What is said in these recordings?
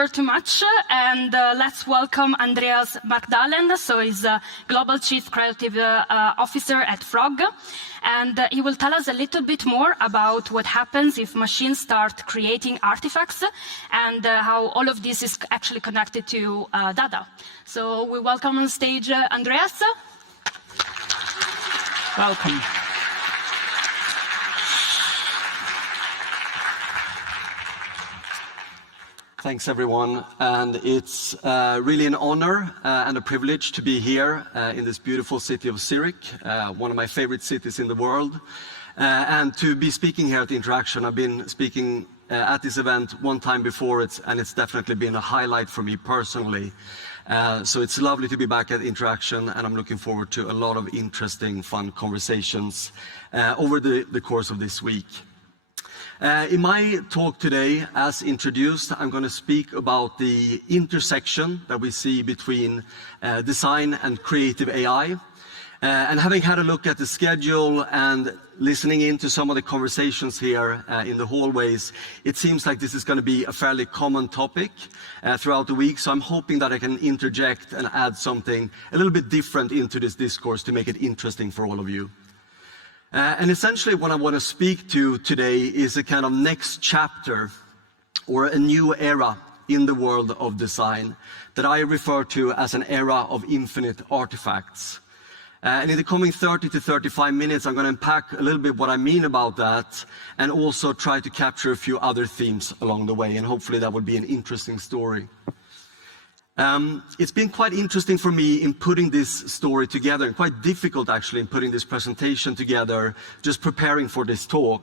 ever too much, and let's welcome Andreas Markdalen. So he's Global Chief Creative Officer at Frog, and he will tell us a little bit more about what happens if machines start creating artifacts and how all of this is actually connected to data. So we welcome on stage Andreas. Welcome. Thanks, everyone. And it's really an honor and a privilege to be here in this beautiful city of Zurich, one of my favorite cities in the world. And to be speaking here at Interaction. I've been speaking at this event one time before, and it's definitely been a highlight for me personally. So it's lovely to be back at Interaction, and I'm looking forward to a lot of interesting, fun conversations over the course of this week. In my talk today, as introduced, I'm going to speak about the intersection that we see between design and creative AI. And having had a look at the schedule and listening into some of the conversations here in the hallways, it seems like this is going to be a fairly common topic throughout the week. So I'm hoping that I can interject and add something a little bit different into this discourse to make it interesting for all of you. And essentially what I want to speak to today is a kind of next chapter or a new era in the world of design that I refer to as an era of infinite artifacts. And in the coming 30 to 35 minutes, I'm going to unpack a little bit what I mean about that and also try to capture a few other themes along the way, and hopefully that will be an interesting story. It's been quite interesting for me in putting this story together, and quite difficult actually in putting this presentation together, just preparing for this talk.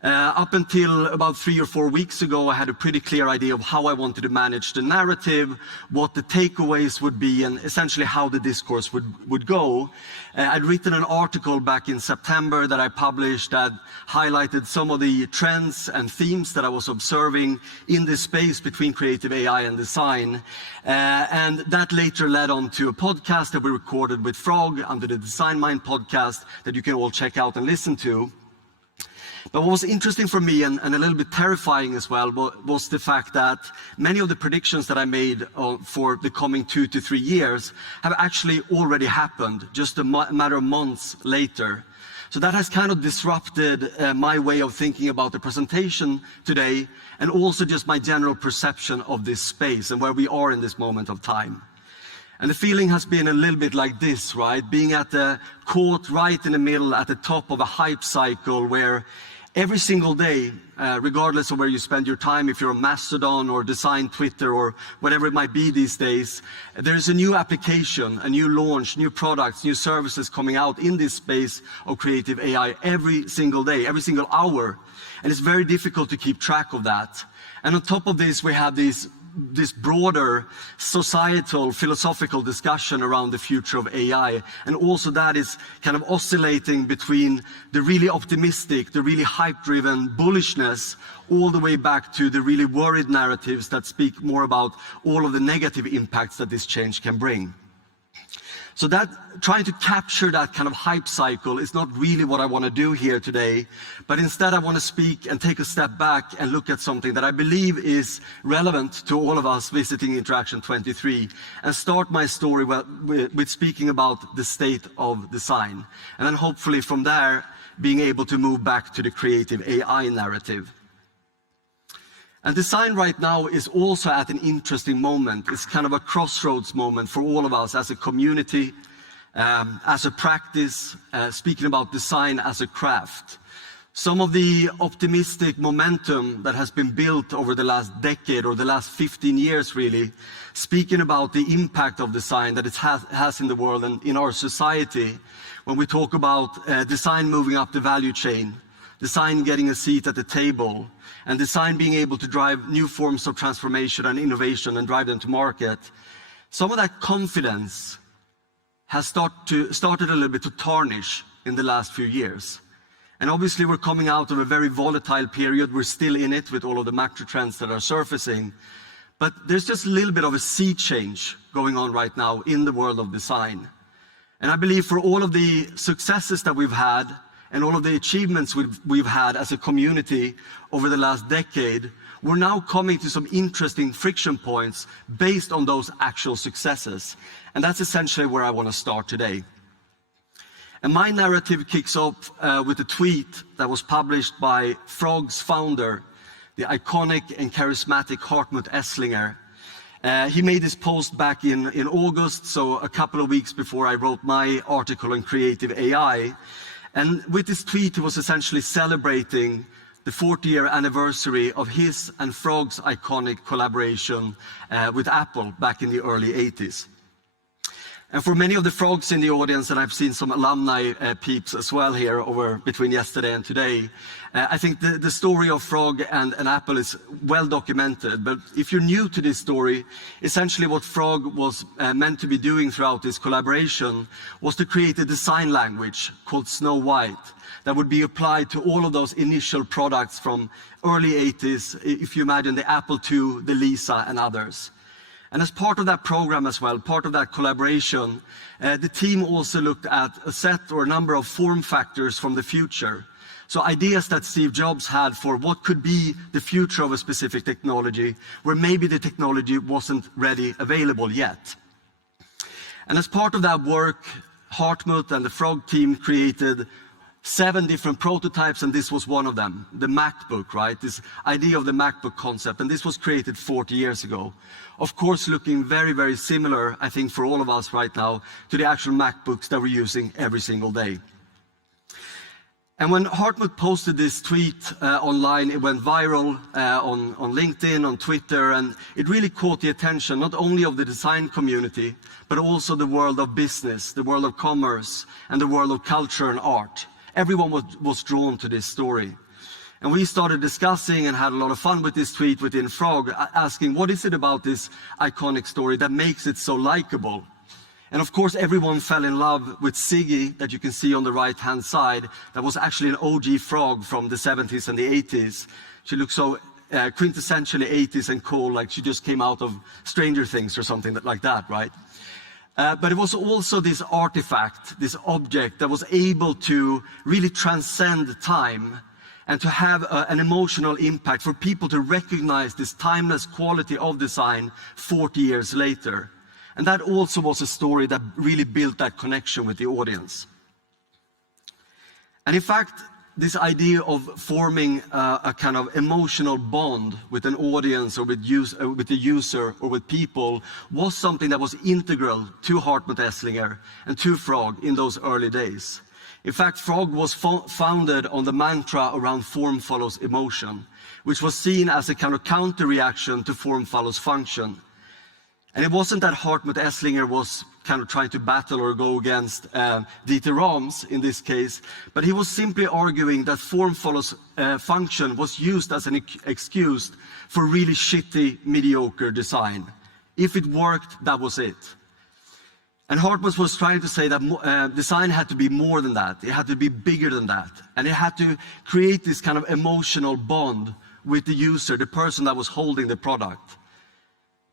Up until about 3 or 4 weeks ago, I had a pretty clear idea of how I wanted to manage the narrative, what the takeaways would be, and essentially how the discourse would go. I'd written an article back in September that I published that highlighted some of the trends and themes that I was observing in this space between creative AI and design. And that later led on to a podcast that we recorded with Frog under the Design Mind podcast that you can all check out and listen to. But what was interesting for me, and a little bit terrifying as well, was the fact that many of the predictions that I made for the coming 2 to 3 years have actually already happened, just a matter of months later. So that has kind of disrupted my way of thinking about the presentation today, and also just my general perception of this space and where we are in this moment of time. And the feeling has been a little bit like this, right? Being caught right in the middle, at the top of a hype cycle where every single day, regardless of where you spend your time, if you're on Mastodon or Design Twitter or whatever it might be these days, there's a new application, a new launch, new products, new services coming out in this space of creative AI every single day, every single hour. And it's very difficult to keep track of that. And on top of this, we have this broader societal, philosophical discussion around the future of AI. And also that is kind of oscillating between the really optimistic, the really hype-driven bullishness, all the way back to the really worried narratives that speak more about all of the negative impacts that this change can bring. So that, trying to capture that kind of hype cycle is not really what I want to do here today, but instead I want to speak and take a step back and look at something that I believe is relevant to all of us visiting Interaction23, and start my story with speaking about the state of design, and then hopefully from there being able to move back to the creative AI narrative. And design right now is also at an interesting moment. It's kind of a crossroads moment for all of us as a community, as a practice, speaking about design as a craft. Some of the optimistic momentum that has been built over the last decade or the last 15 years really, speaking about the impact of design that it has in the world and in our society, when we talk about design moving up the value chain, design getting a seat at the table, and design being able to drive new forms of transformation and innovation and drive them to market, some of that confidence has started a little bit to tarnish in the last few years. And obviously we're coming out of a very volatile period. We're still in it with all of the macro trends that are surfacing. But there's just a little bit of a sea change going on right now in the world of design. And I believe for all of the successes that we've had and all of the achievements we've had as a community over the last decade, we're now coming to some interesting friction points based on those actual successes. And that's essentially where I want to start today. And my narrative kicks off with a tweet that was published by Frog's founder, the iconic and charismatic Hartmut Esslinger. He made this post back in August, so a couple of weeks before I wrote my article on creative AI. And with this tweet, he was essentially celebrating the 40-year anniversary of his and Frog's iconic collaboration with Apple back in the early 80s. And for many of the Frogs in the audience, and I've seen some alumni peeps as well here over between yesterday and today, I think the story of Frog and Apple is well documented. But if you're new to this story, essentially what Frog was meant to be doing throughout this collaboration was to create a design language called Snow White that would be applied to all of those initial products from early 80s, if you imagine the Apple II, the Lisa, and others. And as part of that program as well, part of that collaboration, the team also looked at a set or a number of form factors from the future. So ideas that Steve Jobs had for what could be the future of a specific technology, where maybe the technology wasn't ready, available yet. And as part of that work, Hartmut and the Frog team created 7 different prototypes, and this was one of them, the MacBook, right? This idea of the MacBook concept, and this was created 40 years ago. Of course, looking very, very similar, I think, for all of us right now, to the actual MacBooks that we're using every single day. And when Hartmut posted this tweet online, it went viral on LinkedIn, on Twitter, and it really caught the attention not only of the design community, but also the world of business, the world of commerce, and the world of culture and art. Everyone was drawn to this story. And we started discussing and had a lot of fun with this tweet within Frog, asking what is it about this iconic story that makes it so likable? And of course, everyone fell in love with Siggy, that you can see on the right-hand side. That was actually an OG Frog from the 70s and the 80s. She looked so quintessentially 80s and cool, like she just came out of Stranger Things or something like that, right? But it was also this artifact, this object that was able to really transcend time and to have an emotional impact for people to recognize this timeless quality of design 40 years later. And that also was a story that really built that connection with the audience. And in fact, this idea of forming a kind of emotional bond with an audience or with the user or with people was something that was integral to Hartmut Esslinger and to Frog in those early days. In fact, Frog was founded on the mantra around form follows emotion, which was seen as a kind of counter-reaction to form follows function. And it wasn't that Hartmut Esslinger was kind of trying to battle or go against Dieter Rams in this case, but he was simply arguing that form follows function was used as an excuse for really shitty, mediocre design. If it worked, that was it. And Hartmut was trying to say that design had to be more than that. It had to be bigger than that. And it had to create this kind of emotional bond with the user, the person that was holding the product.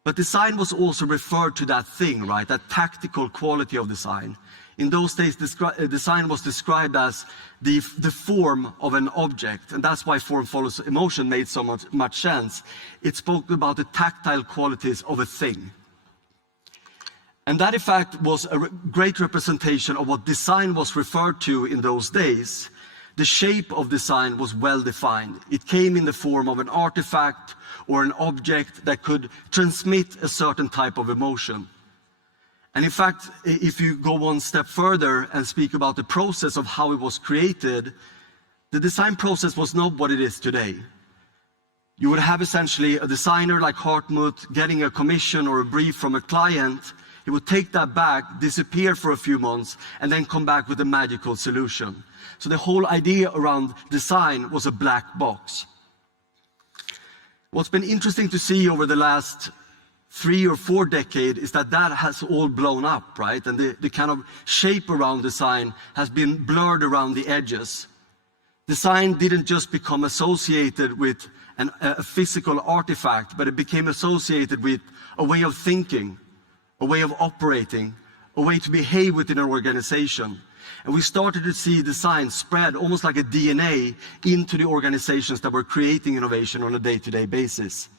But design was also referred to that thing, right? That tactical quality of design. In those days, design was described as the form of an object. And that's why form follows emotion made so much sense. It spoke about the tactile qualities of a thing. And that, in fact, was a great representation of what design was referred to in those days. The shape of design was well defined. It came in the form of an artifact or an object that could transmit a certain type of emotion. And in fact, if you go one step further and speak about the process of how it was created, the design process was not what it is today. You would have essentially a designer like Hartmut getting a commission or a brief from a client. He would take that back, disappear for a few months, and then come back with a magical solution. So the whole idea around design was a black box. What's been interesting to see over the last 3 or 4 decades is that has all blown up, right? And the kind of shape around design has been blurred around the edges. Design didn't just become associated with a physical artifact, but it became associated with a way of thinking, a way of operating, a way to behave within an organization. And we started to see design spread almost like a DNA into the organizations that were creating innovation on a day-to-day basis.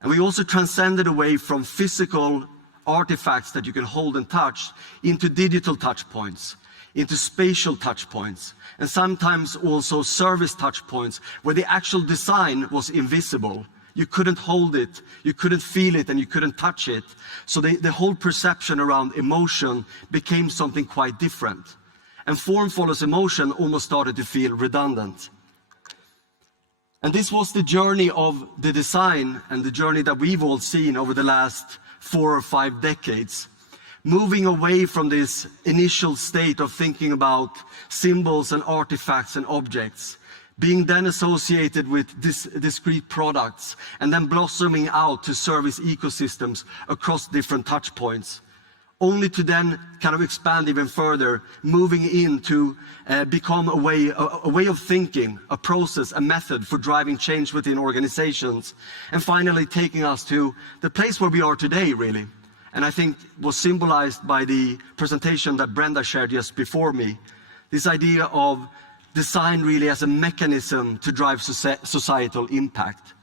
And we also transcended away from physical artifacts that you can hold and touch into digital touch points, into spatial touch points, and sometimes also service touch points where the actual design was invisible. You couldn't hold it, you couldn't feel it, and you couldn't touch it. So the whole perception around emotion became something quite different. And form follows emotion almost started to feel redundant. And this was the journey of the design and the journey that we've all seen over the last 4 or 5 decades. Moving away from this initial state of thinking about symbols and artifacts and objects, being then associated with discrete products, and then blossoming out to service ecosystems across different touch points, only to then kind of expand even further, moving into become a way of thinking, a process, a method for driving change within organizations, and finally taking us to the place where we are today, really. And I think was symbolized by the presentation that Brenda shared just before me, this idea of design really as a mechanism to drive societal impact.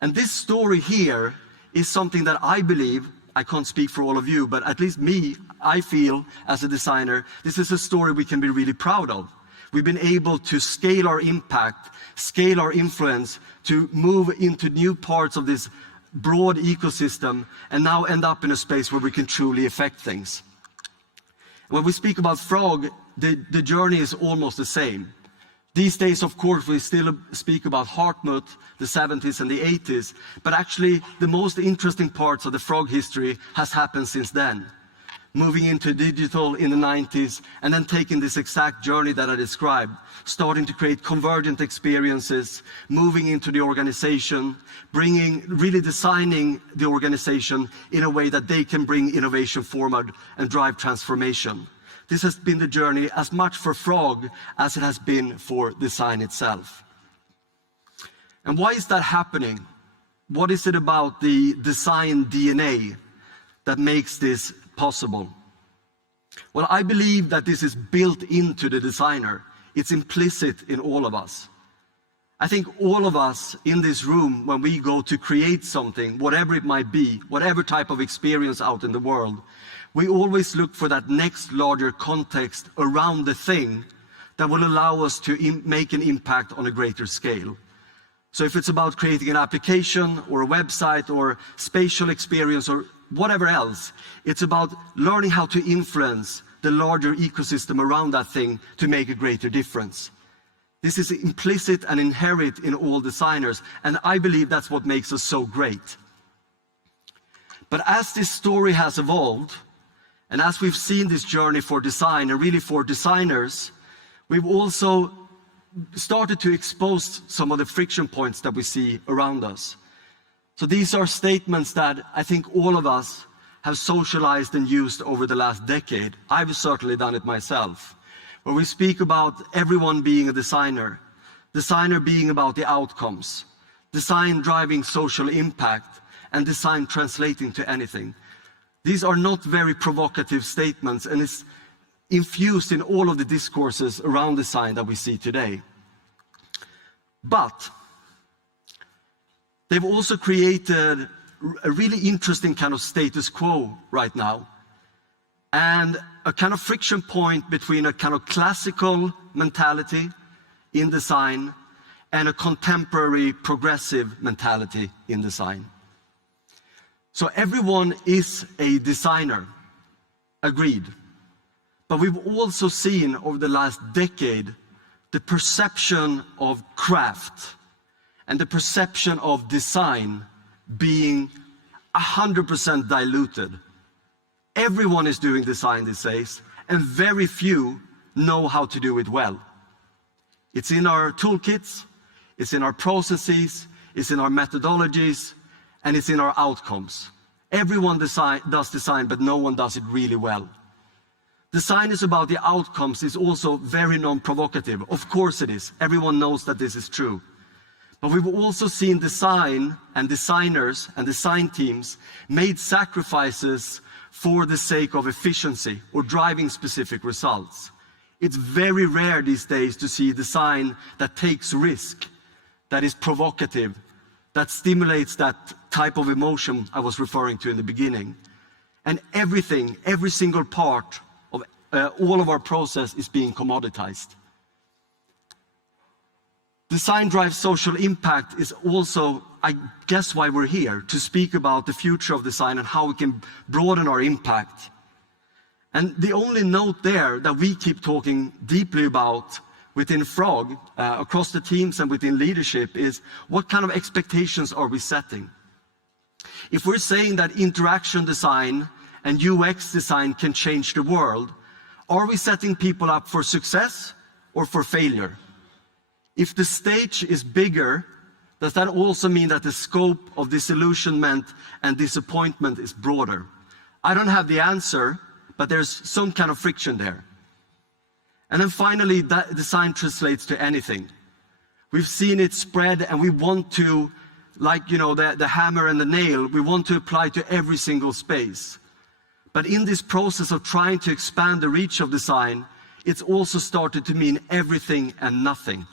And this story here is something that I believe, I can't speak for all of you, but at least me, I feel as a designer, this is a story we can be really proud of. We've been able to scale our impact, scale our influence, to move into new parts of this broad ecosystem, and now end up in a space where we can truly affect things. When we speak about Frog, the journey is almost the same. These days, of course, we still speak about Hartmut, the 70s and the 80s, but actually the most interesting parts of the Frog history has happened since then. Moving into digital in the 90s, and then taking this exact journey that I described, starting to create convergent experiences, moving into the organization, really designing the organization in a way that they can bring innovation forward and drive transformation. This has been the journey as much for Frog as it has been for design itself. And why is that happening? What is it about the design DNA that makes this possible? Well, I believe that this is built into the designer. It's implicit in all of us. I think all of us in this room, when we go to create something, whatever it might be, whatever type of experience out in the world, we always look for that next larger context around the thing that will allow us to make an impact on a greater scale. So if it's about creating an application or a website or spatial experience or whatever else, it's about learning how to influence the larger ecosystem around that thing to make a greater difference. This is implicit and inherent in all designers, and I believe that's what makes us so great. But as this story has evolved, and as we've seen this journey for design, and really for designers, we've also started to expose some of the friction points that we see around us. So these are statements that I think all of us have socialized and used over the last decade. I've certainly done it myself, where we speak about everyone being a designer being about the outcomes, design driving social impact, and design translating to anything. These are not very provocative statements, and it's infused in all of the discourses around design that we see today. But they've also created a really interesting kind of status quo right now, and a kind of friction point between a kind of classical mentality in design and a contemporary progressive mentality in design. So everyone is a designer, agreed. But we've also seen over the last decade the perception of craft and the perception of design being 100% diluted. Everyone is doing design these days, and very few know how to do it well. It's in our toolkits, it's in our processes, it's in our methodologies, and it's in our outcomes. Everyone does design, but no one does it really well. Design is about the outcomes. It's also very non-provocative. Of course it is. Everyone knows that this is true. But we've also seen design and designers and design teams made sacrifices for the sake of efficiency or driving specific results. It's very rare these days to see design that takes risk, that is provocative, that stimulates that type of emotion I was referring to in the beginning. And everything, every single part of all of our process is being commoditized. Design drives social impact is also, I guess, why we're here, to speak about the future of design and how we can broaden our impact. And the only note there that we keep talking deeply about within Frog, across the teams and within leadership, is what kind of expectations are we setting? If we're saying that interaction design and UX design can change the world, are we setting people up for success or for failure? If the stage is bigger, does that also mean that the scope of disillusionment and disappointment is broader? I don't have the answer, but there's some kind of friction there. And then finally, that design translates to anything. We've seen it spread, and we want to, like, you know, the hammer and the nail, we want to apply to every single space. But in this process of trying to expand the reach of design, it's also started to mean everything and nothing.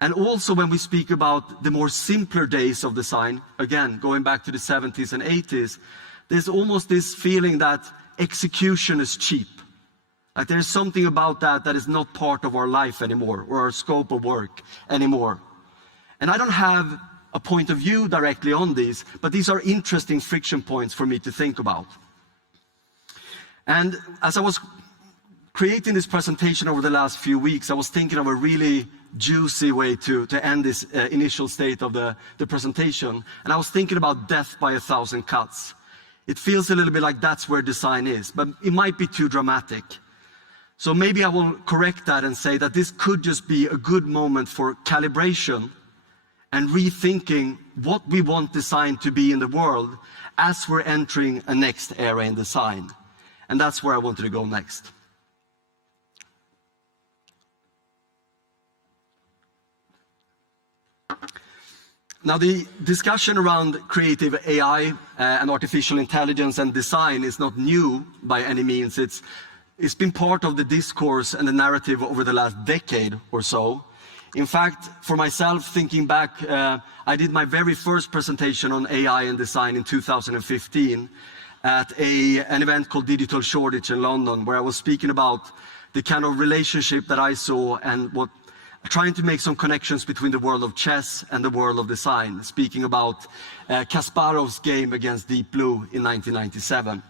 And also when we speak about the more simpler days of design, again, going back to the 70s and 80s, there's almost this feeling that execution is cheap. Like there's something about that that is not part of our life anymore, or our scope of work anymore. And I don't have a point of view directly on these, but these are interesting friction points for me to think about. And as I was creating this presentation over the last few weeks, I was thinking of a really juicy way to end this initial state of the presentation. And I was thinking about death by 1,000 cuts. It feels a little bit like that's where design is, but it might be too dramatic. So maybe I will correct that and say that this could just be a good moment for calibration and rethinking what we want design to be in the world as we're entering a next era in design. And that's where I wanted to go next. Now, the discussion around creative AI and artificial intelligence and design is not new by any means. It's been part of the discourse and the narrative over the last decade or so. In fact, for myself, thinking back, I did my very first presentation on AI and design in 2015 at an event called Digital Shoreditch in London, where I was speaking about the kind of relationship that I saw and trying to make some connections between the world of chess and the world of design, speaking about Kasparov's game against Deep Blue in 1997.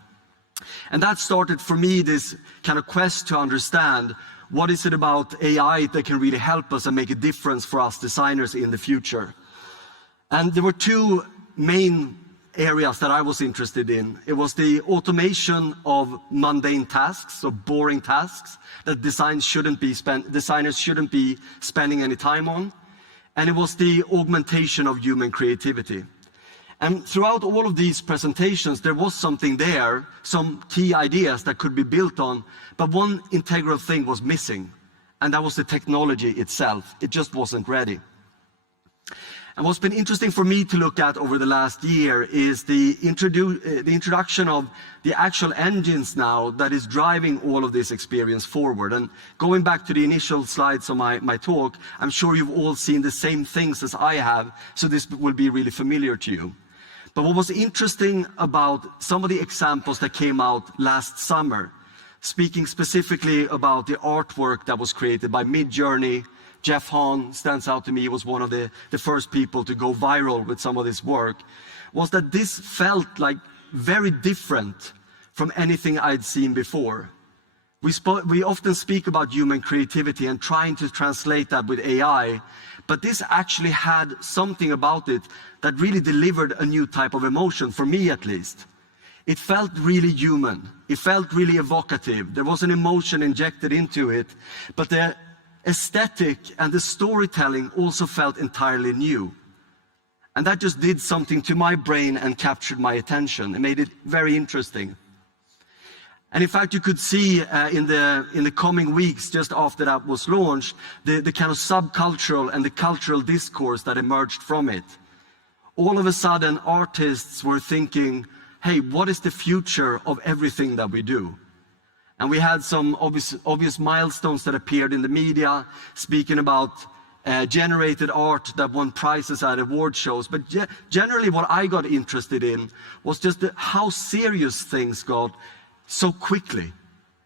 And that started for me this kind of quest to understand what is it about AI that can really help us and make a difference for us designers in the future. And there were two main areas that I was interested in. It was the automation of mundane tasks, so boring tasks that designers shouldn't be spending any time on. And it was the augmentation of human creativity. And throughout all of these presentations, there was something there, some key ideas that could be built on, but one integral thing was missing, and that was the technology itself. It just wasn't ready. And what's been interesting for me to look at over the last year is the introduction of the actual engines now that is driving all of this experience forward. And going back to the initial slides of my talk, I'm sure you've all seen the same things as I have, so this will be really familiar to you. But what was interesting about some of the examples that came out last summer, speaking specifically about the artwork that was created by Midjourney, Jeff Hahn stands out to me. He was one of the first people to go viral with some of this work, was that this felt like very different from anything I'd seen before. We often speak about human creativity and trying to translate that with AI, but this actually had something about it that really delivered a new type of emotion, for me at least. It felt really human. It felt really evocative. There was an emotion injected into it, but the aesthetic and the storytelling also felt entirely new. And that just did something to my brain and captured my attention. It made it very interesting. And in fact, you could see in the coming weeks, just after that was launched, the kind of subcultural and the cultural discourse that emerged from it. All of a sudden, artists were thinking, hey, what is the future of everything that we do? And we had some obvious milestones that appeared in the media, speaking about generated art that won prizes at award shows. But generally what I got interested in was just how serious things got so quickly.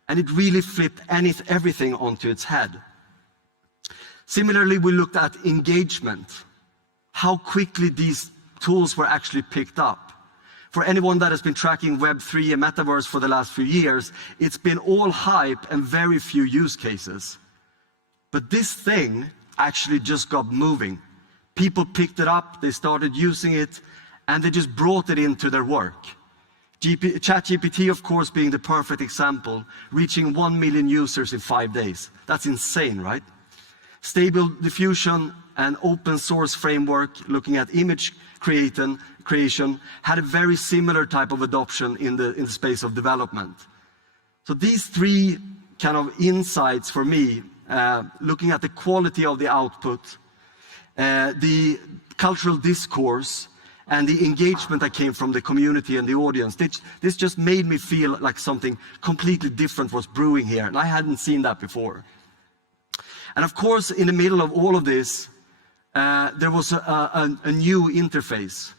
And it really flipped everything onto its head. Similarly, we looked at engagement, how quickly these tools were actually picked up. For anyone that has been tracking Web3 and Metaverse for the last few years, it's been all hype and very few use cases. But this thing actually just got moving. People picked it up, they started using it, and they just brought it into their work. ChatGPT, of course, being the perfect example, reaching 1 million users in 5 days. That's insane, right? Stable Diffusion, an open source framework looking at image creation, had a very similar type of adoption in the space of development. So these three kind of insights for me, looking at the quality of the output, the cultural discourse, and the engagement that came from the community and the audience, this just made me feel like something completely different was brewing here, and I hadn't seen that before. And of course, in the middle of all of this, there was a new interface.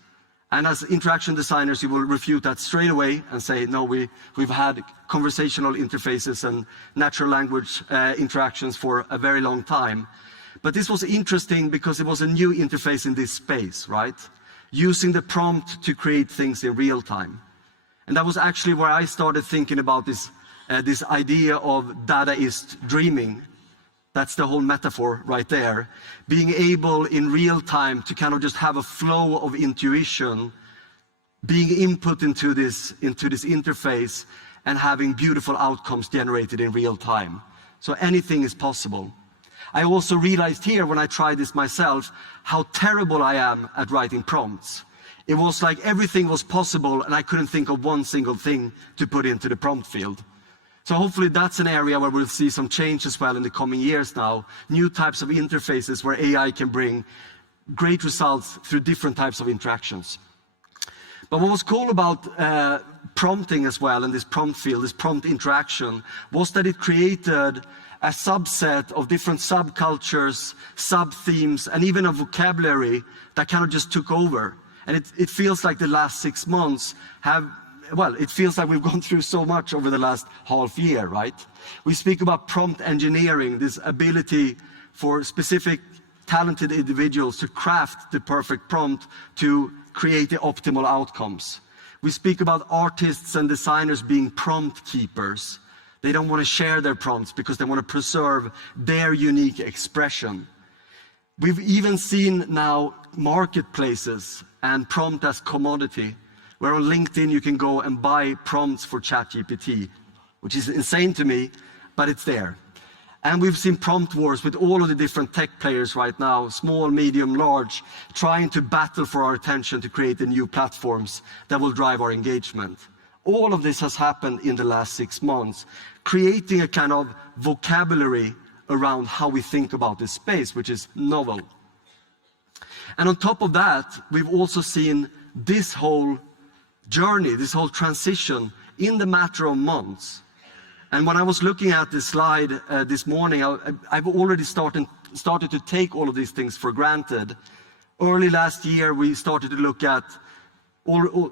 And as interaction designers, you will refute that straight away and say, no, we've had conversational interfaces and natural language interactions for a very long time. But this was interesting because it was a new interface in this space, right? Using the prompt to create things in real time. And that was actually where I started thinking about this idea of Dadaist dreaming. That's the whole metaphor right there. Being able in real time to kind of just have a flow of intuition, being input into this interface, and having beautiful outcomes generated in real time. So anything is possible. I also realized here when I tried this myself, how terrible I am at writing prompts. It was like everything was possible and I couldn't think of one single thing to put into the prompt field. So hopefully that's an area where we'll see some change as well in the coming years now. New types of interfaces where AI can bring great results through different types of interactions. But what was cool about prompting as well, and this prompt field, this prompt interaction, was that it created a subset of different subcultures, sub-themes, and even a vocabulary that kind of just took over. And it feels like the last 6 months it feels like we've gone through so much over the last half year, right? We speak about prompt engineering, this ability for specific talented individuals to craft the perfect prompt to create the optimal outcomes. We speak about artists and designers being prompt keepers. They don't want to share their prompts because they want to preserve their unique expression. We've even seen now marketplaces and prompt as commodity, where on LinkedIn you can go and buy prompts for ChatGPT, which is insane to me, but it's there. And we've seen prompt wars with all of the different tech players right now, small, medium, large, trying to battle for our attention to create the new platforms that will drive our engagement. All of this has happened in the last 6 months, creating a kind of vocabulary around how we think about this space, which is novel. And on top of that, we've also seen this whole journey, this whole transition in the matter of months. And when I was looking at this slide this morning, I've already started to take all of these things for granted. Early last year, we started to look at,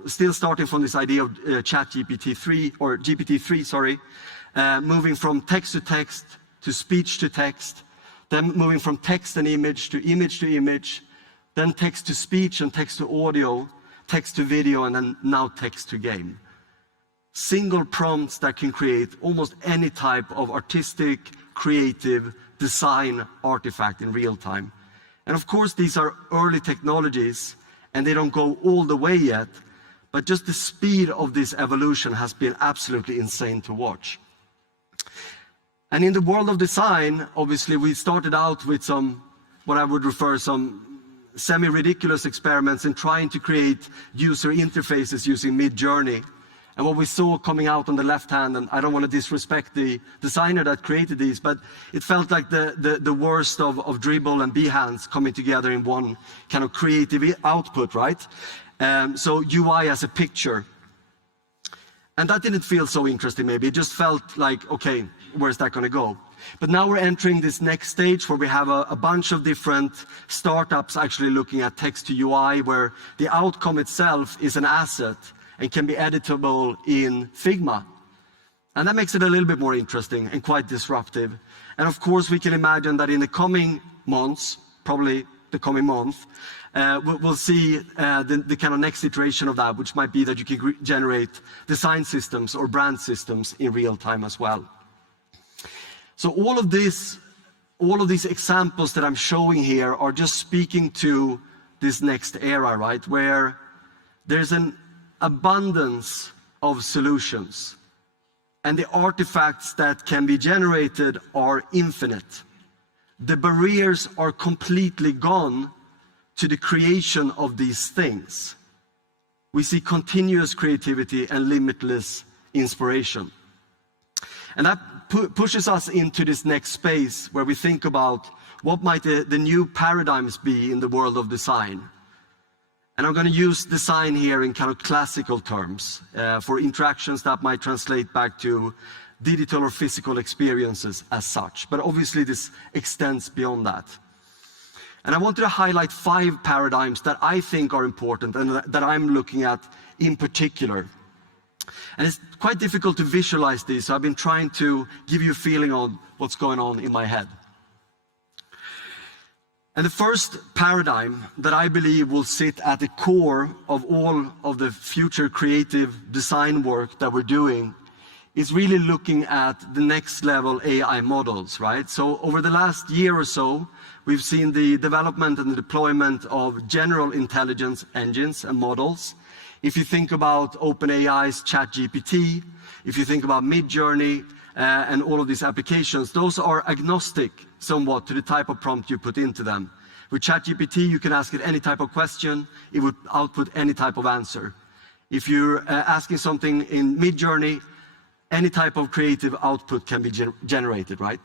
still starting from this idea of GPT-3, moving from text to text to speech to text, then moving from text and image to image, then text to speech and text to audio, text to video, and then now text to game. Single prompts that can create almost any type of artistic, creative, design artifact in real time. And of course, these are early technologies, and they don't go all the way yet, but just the speed of this evolution has been absolutely insane to watch. And in the world of design, obviously, we started out with some, what I would refer some semi-ridiculous experiments in trying to create user interfaces using Mid-Journey. And what we saw coming out on the left hand, and I don't want to disrespect the designer that created these, but it felt like the worst of Dribble and Behance coming together in one kind of creative output, right? So UI as a picture. And that didn't feel so interesting maybe. It just felt like, okay, where's that going to go? But now we're entering this next stage where we have a bunch of different startups actually looking at text to UI, where the outcome itself is an asset and can be editable in Figma. And that makes it a little bit more interesting and quite disruptive. And of course, we can imagine that in the coming months, probably the coming month, we'll see the kind of next iteration of that, which might be that you can generate design systems or brand systems in real time as well. So all of these examples that I'm showing here are just speaking to this next era, right? Where there's an abundance of solutions, and the artifacts that can be generated are infinite. The barriers are completely gone to the creation of these things. We see continuous creativity and limitless inspiration. And that pushes us into this next space where we think about what might the new paradigms be in the world of design. And I'm going to use design here in kind of classical terms. For interactions that might translate back to digital or physical experiences as such. But obviously this extends beyond that. And I wanted to highlight 5 paradigms that I think are important and that I'm looking at in particular. And it's quite difficult to visualize these, so I've been trying to give you a feeling on what's going on in my head. And the first paradigm that I believe will sit at the core of all of the future creative design work that we're doing is really looking at the next level AI models, right? So over the last year or so, we've seen the development and the deployment of general intelligence engines and models. If you think about OpenAI's ChatGPT, if you think about Midjourney and all of these applications, those are agnostic somewhat to the type of prompt you put into them. With ChatGPT, you can ask it any type of question, it would output any type of answer. If you're asking something in Midjourney, any type of creative output can be generated, right?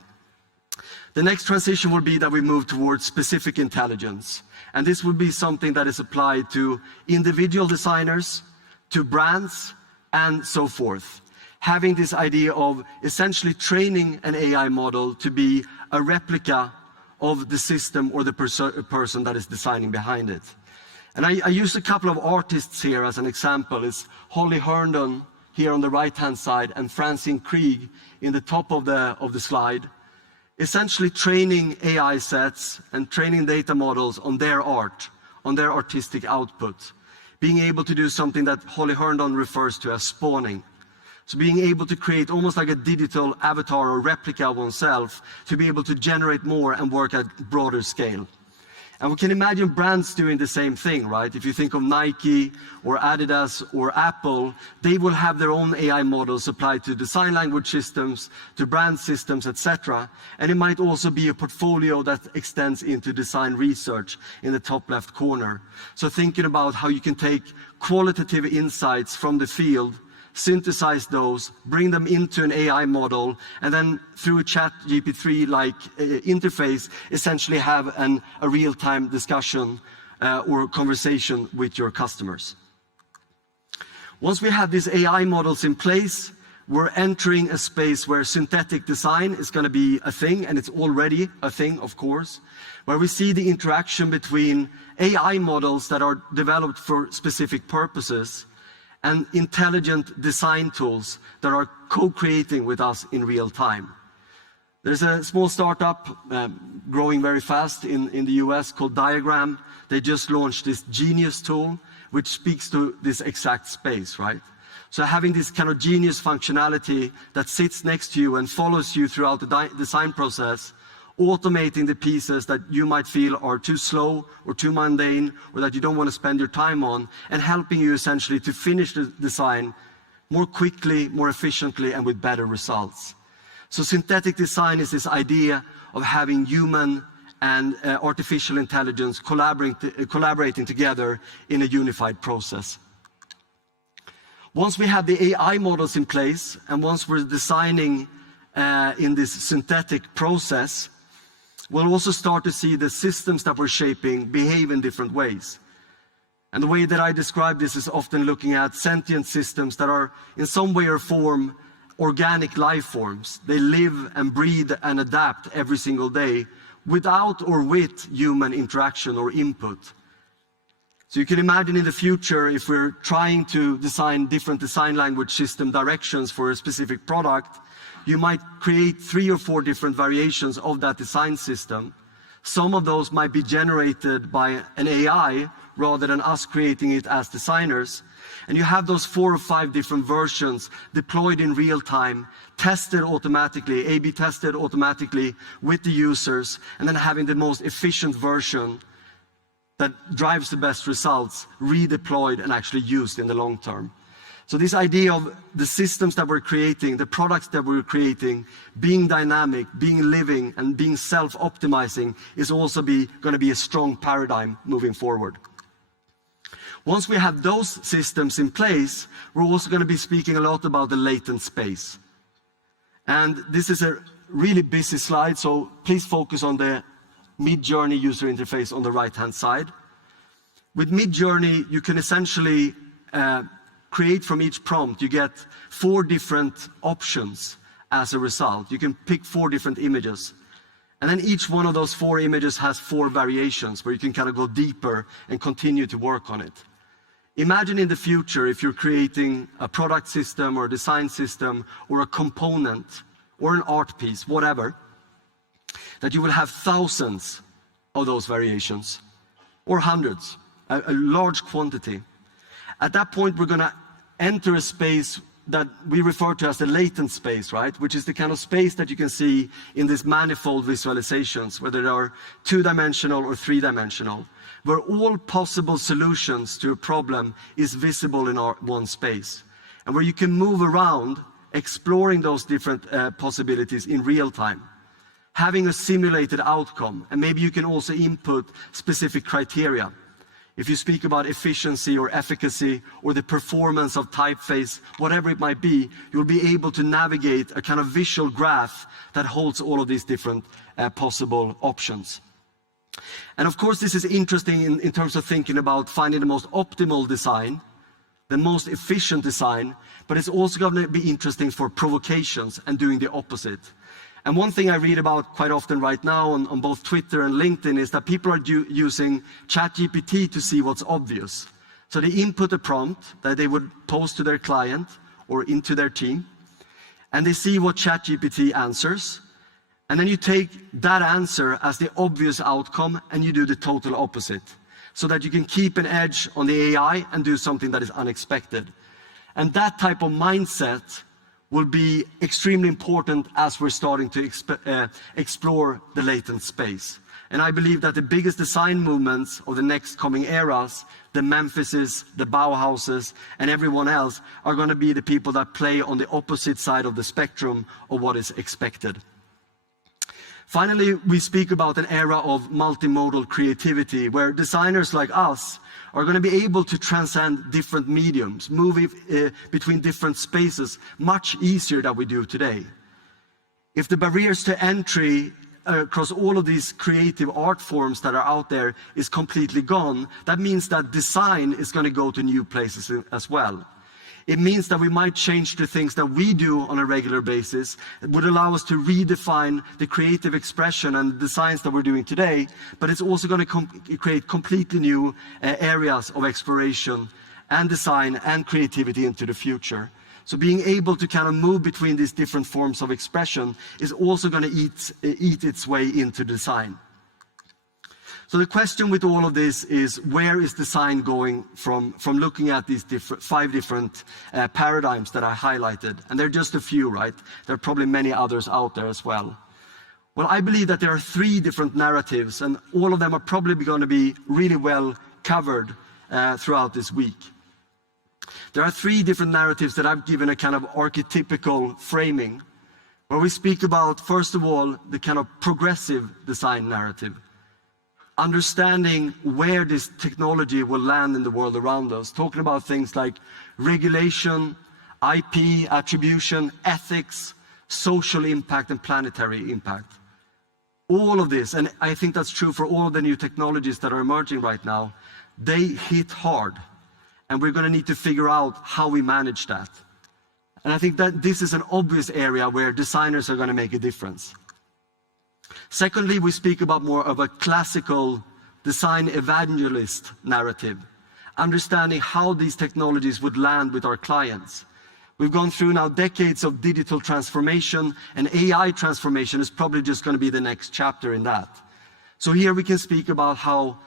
The next transition will be that we move towards specific intelligence. And this will be something that is applied to individual designers, to brands, and so forth. Having this idea of essentially training an AI model to be a replica of the system or the person that is designing behind it. And I use a couple of artists here as an example. It's Holly Herndon here on the right-hand side and Francine Krieg in the top of the slide. Essentially training AI sets and training data models on their art, on their artistic output. Being able to do something that Holly Herndon refers to as spawning. So being able to create almost like a digital avatar or replica of oneself to be able to generate more and work at broader scale. And we can imagine brands doing the same thing, right? If you think of Nike or Adidas or Apple, they will have their own AI models applied to design language systems, to brand systems, etc. And it might also be a portfolio that extends into design research in the top left corner. So thinking about how you can take qualitative insights from the field, synthesize those, bring them into an AI model, and then through a ChatGPT-like interface, essentially have a real-time discussion or conversation with your customers. Once we have these AI models in place, we're entering a space where synthetic design is going to be a thing, and it's already a thing, of course, where we see the interaction between AI models that are developed for specific purposes and intelligent design tools that are co-creating with us in real time. There's a small startup growing very fast in the US called Diagram. They just launched this Genius tool, which speaks to this exact space, right? So having this kind of Genius functionality that sits next to you and follows you throughout the design process, automating the pieces that you might feel are too slow or too mundane or that you don't want to spend your time on, and helping you essentially to finish the design more quickly, more efficiently, and with better results. So synthetic design is this idea of having human and artificial intelligence collaborating together in a unified process. Once we have the AI models in place, and once we're designing in this synthetic process, we'll also start to see the systems that we're shaping behave in different ways. And the way that I describe this is often looking at sentient systems that are in some way or form organic life forms. They live and breathe and adapt every single day without or with human interaction or input. So you can imagine in the future, if we're trying to design different design language system directions for a specific product, you might create 3 or 4 different variations of that design system. Some of those might be generated by an AI rather than us creating it as designers. And you have those 4 or 5 different versions deployed in real time, tested automatically, A/B tested automatically with the users, and then having the most efficient version that drives the best results redeployed and actually used in the long term. So this idea of the systems that we're creating, the products that we're creating, being dynamic, being living, and being self-optimizing is also going to be a strong paradigm moving forward. Once we have those systems in place, we're also going to be speaking a lot about the latent space. And this is a really busy slide, so please focus on the Mid-Journey user interface on the right-hand side. With Mid-Journey, you can essentially create from each prompt. You get 4 different options as a result. You can pick 4 different images. And then each one of those 4 images has 4 variations where you can kind of go deeper and continue to work on it. Imagine in the future if you're creating a product system or a design system or a component or an art piece, whatever, that you will have thousands of those variations or hundreds, a large quantity. At that point, we're going to enter a space that we refer to as the latent space, right? Which is the kind of space that you can see in these manifold visualizations, whether they are 2-dimensional or 3-dimensional, where all possible solutions to a problem is visible in one space, and where you can move around exploring those different possibilities in real time, having a simulated outcome, and maybe you can also input specific criteria. If you speak about efficiency or efficacy or the performance of typeface, whatever it might be, you'll be able to navigate a kind of visual graph that holds all of these different possible options. And of course, this is interesting in terms of thinking about finding the most optimal design, the most efficient design, but it's also going to be interesting for provocations and doing the opposite. And one thing I read about quite often right now on both Twitter and LinkedIn is that people are using ChatGPT to see what's obvious. So they input a prompt that they would post to their client or into their team, and they see what ChatGPT answers. And then you take that answer as the obvious outcome and you do the total opposite, so that you can keep an edge on the AI and do something that is unexpected. And that type of mindset will be extremely important as we're starting to explore the latent space. And I believe that the biggest design movements of the next coming eras, the Memphises, the Bauhauses, and everyone else, are going to be the people that play on the opposite side of the spectrum of what is expected. Finally, we speak about an era of multimodal creativity, where designers like us are going to be able to transcend different mediums, move between different spaces much easier than we do today. If the barriers to entry across all of these creative art forms that are out there is completely gone, that means that design is going to go to new places as well. It means that we might change the things that we do on a regular basis. It would allow us to redefine the creative expression and designs that we're doing today, but it's also going to create completely new areas of exploration and design and creativity into the future. So being able to kind of move between these different forms of expression is also going to eat its way into design. So the question with all of this is, where is design going from looking at these 5 different paradigms that I highlighted? And there are just a few, right? There are probably many others out there as well. Well, I believe that there are 3 different narratives, and all of them are probably going to be really well covered throughout this week. There are 3 different narratives that I've given a kind of archetypical framing, where we speak about, first of all, the kind of progressive design narrative. Understanding where this technology will land in the world around us, talking about things like regulation, IP, attribution, ethics, social impact, and planetary impact. All of this, and I think that's true for all of the new technologies that are emerging right now, they hit hard. And we're going to need to figure out how we manage that. And I think that this is an obvious area where designers are going to make a difference. Secondly, we speak about more of a classical design evangelist narrative, understanding how these technologies would land with our clients. We've gone through now decades of digital transformation, and AI transformation is probably just going to be the next chapter in that. So here we can speak about how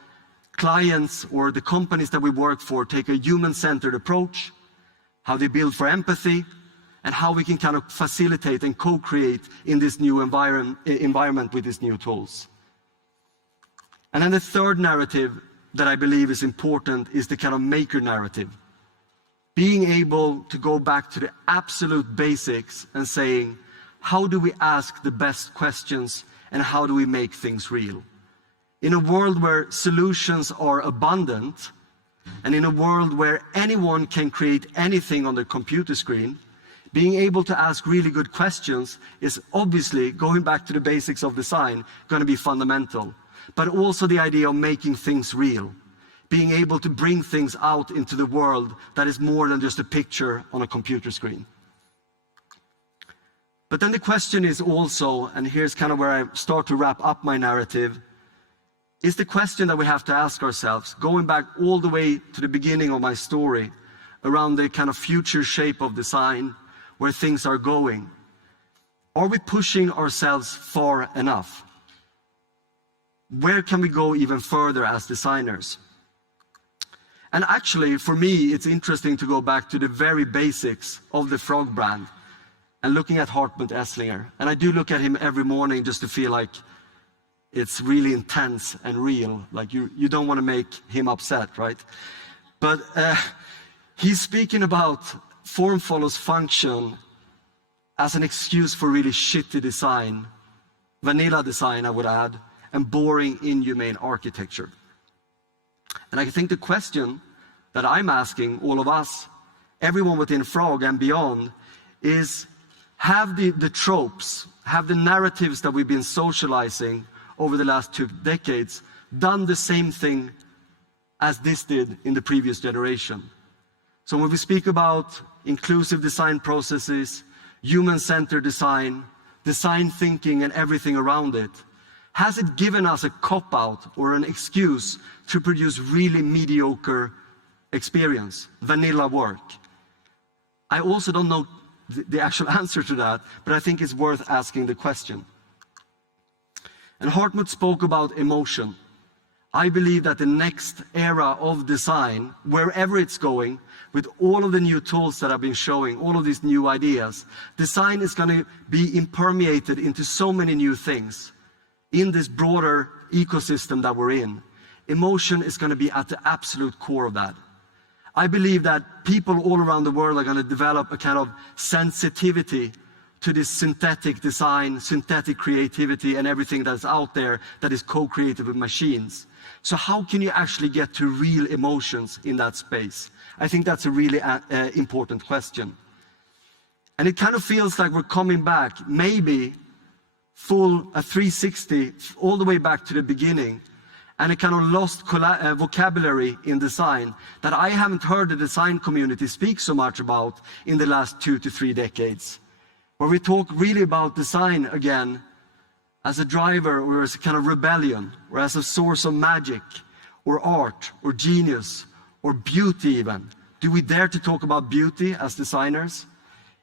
clients or the companies that we work for take a human-centered approach, how they build for empathy, and how we can kind of facilitate and co-create in this new environment with these new tools. And then the third narrative that I believe is important is the kind of maker narrative. Being able to go back to the absolute basics and saying, how do we ask the best questions and how do we make things real? In a world where solutions are abundant, and in a world where anyone can create anything on their computer screen, being able to ask really good questions is obviously, going back to the basics of design, going to be fundamental. But also the idea of making things real. Being able to bring things out into the world that is more than just a picture on a computer screen. But then the question is also, and here's kind of where I start to wrap up my narrative, is the question that we have to ask ourselves, going back all the way to the beginning of my story, around the kind of future shape of design, where things are going. Are we pushing ourselves far enough? Where can we go even further as designers? And actually, for me, it's interesting to go back to the very basics of the Frog brand and looking at Hartmut Esslinger. And I do look at him every morning just to feel like it's really intense and real. Like you don't want to make him upset, right? But he's speaking about form follows function as an excuse for really shitty design, vanilla design, I would add, and boring, inhumane architecture. And I think the question that I'm asking all of us, everyone within Frog and beyond, is have the tropes, have the narratives that we've been socializing over the last 2 decades done the same thing as this did in the previous generation? So when we speak about inclusive design processes, human-centered design, design thinking and everything around it, has it given us a cop-out or an excuse to produce really mediocre experience, vanilla work? I also don't know the actual answer to that, but I think it's worth asking the question. And Hartmut spoke about emotion. I believe that the next era of design, wherever it's going, with all of the new tools that I've been showing, all of these new ideas, design is going to be impermeated into so many new things in this broader ecosystem that we're in. Emotion is going to be at the absolute core of that. I believe that people all around the world are going to develop a kind of sensitivity to this synthetic design, synthetic creativity, and everything that's out there that is co-created with machines. So how can you actually get to real emotions in that space? I think that's a really important question. And it kind of feels like we're coming back, maybe a 360, all the way back to the beginning, and a kind of lost vocabulary in design that I haven't heard the design community speak so much about in the last 2 to 3 decades. Where we talk really about design again as a driver or as a kind of rebellion, or as a source of magic, or art, or genius, or beauty even. Do we dare to talk about beauty as designers?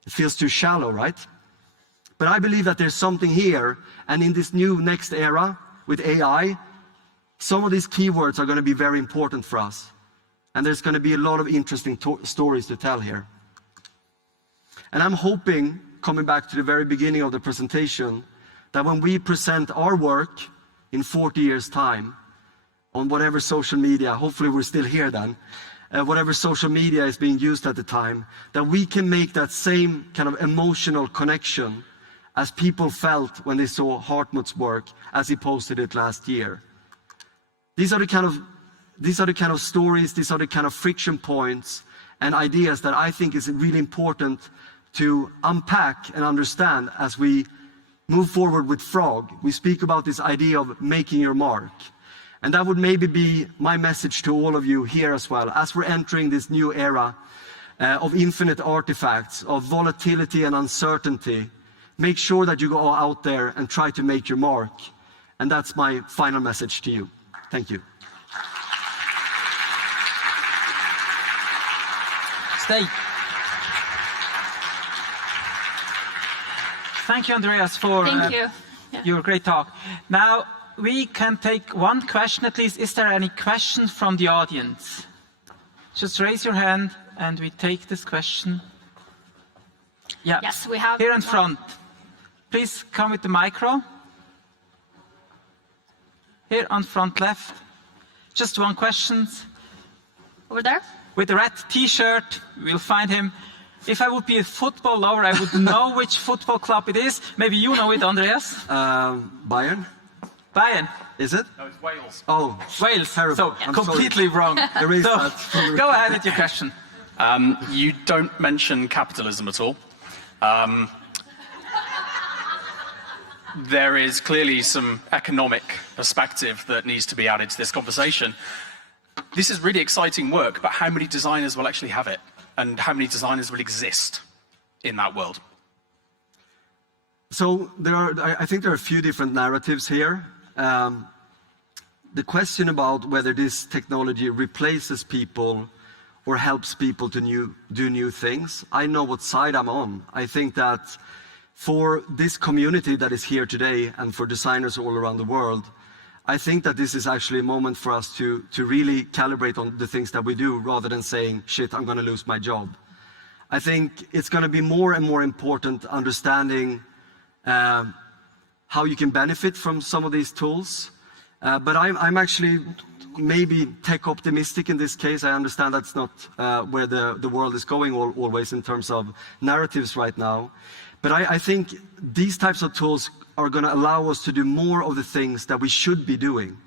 It feels too shallow, right? But I believe that there's something here, and in this new next era with AI, some of these keywords are going to be very important for us. And there's going to be a lot of interesting stories to tell here. And I'm hoping, coming back to the very beginning of the presentation, that when we present our work in 40 years' time, on whatever social media, hopefully we're still here then, whatever social media is being used at the time, that we can make that same kind of emotional connection as people felt when they saw Hartmut's work as he posted it last year. These are the kind of stories, these are the kind of friction points and ideas that I think is really important to unpack and understand as we move forward with Frog. We speak about this idea of making your mark. And that would maybe be my message to all of you here as well. As we're entering this new era of infinite artifacts, of volatility and uncertainty, make sure that you go out there and try to make your mark. And that's my final message to you. Thank you. Stay. Thank you, Andreas, for your great talk. Now, we can take one question at least. Is there any questions from the audience? Just raise your hand and we take this question. Yeah. Yes, we have. Here in front. Please come with the micro. Here on front left. Just one question. Over there? With the red t-shirt, we'll find him. If I would be a football lover, I would know which football club it is. Maybe you know it, Andreas. Bayern? Bayern. Is it? No, it's Wales. Oh, Wales. terrible. So completely wrong. So, go ahead with your question. You don't mention capitalism at all. There is clearly some economic perspective that needs to be added to this conversation. This is really exciting work, but how many designers will actually have it? And how many designers will exist in that world? So I think there are a few different narratives here. The question about whether this technology replaces people or helps people to do new things, I know what side I'm on. I think that for this community that is here today and for designers all around the world, I think that this is actually a moment for us to really calibrate on the things that we do rather than saying, shit, I'm going to lose my job. I think it's going to be more and more important understanding how you can benefit from some of these tools. But I'm actually maybe tech optimistic in this case. I understand that's not where the world is going always in terms of narratives right now. But I think these types of tools are going to allow us to do more of the things that we should be doing.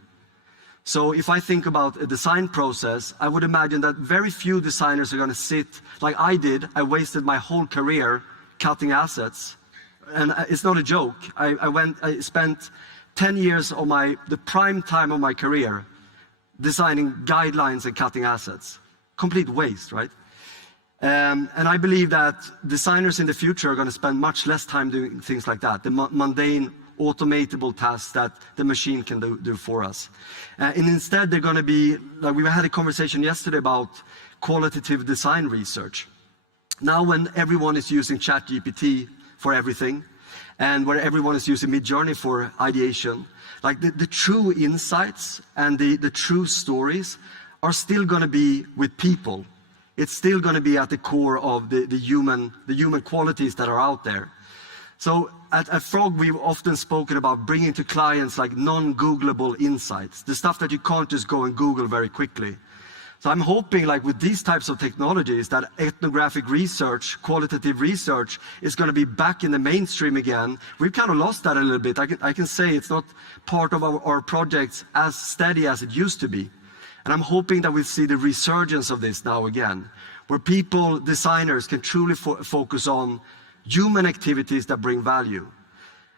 So if I think about a design process, I would imagine that very few designers are going to sit like I did. I wasted my whole career cutting assets. And it's not a joke. I spent 10 years of the prime time of my career designing guidelines and cutting assets. Complete waste, right? And I believe that designers in the future are going to spend much less time doing things like that, the mundane, automatable tasks that the machine can do for us. And instead, they're going to be, like we had a conversation yesterday about qualitative design research. Now when everyone is using ChatGPT for everything, and where everyone is using Midjourney for ideation, like the true insights and the true stories are still going to be with people. It's still going to be at the core of the human qualities that are out there. So at Frog, we've often spoken about bringing to clients like non-Googleable insights, the stuff that you can't just go and Google very quickly. So I'm hoping, like with these types of technologies, that ethnographic research, qualitative research, is going to be back in the mainstream again. We've kind of lost that a little bit. I can say it's not part of our projects as steady as it used to be. And I'm hoping that we'll see the resurgence of this now again, where people, designers, can truly focus on human activities that bring value.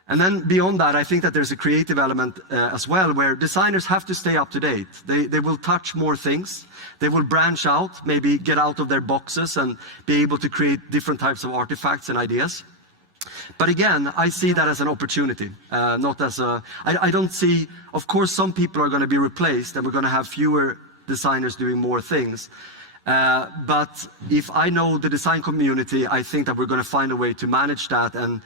And then beyond that, I think that there's a creative element as well, where designers have to stay up to date. They will touch more things. They will branch out, maybe get out of their boxes and be able to create different types of artifacts and ideas. But again, I see that as an opportunity, not as a... I don't see... Of course, some people are going to be replaced and we're going to have fewer designers doing more things. But if I know the design community, I think that we're going to find a way to manage that and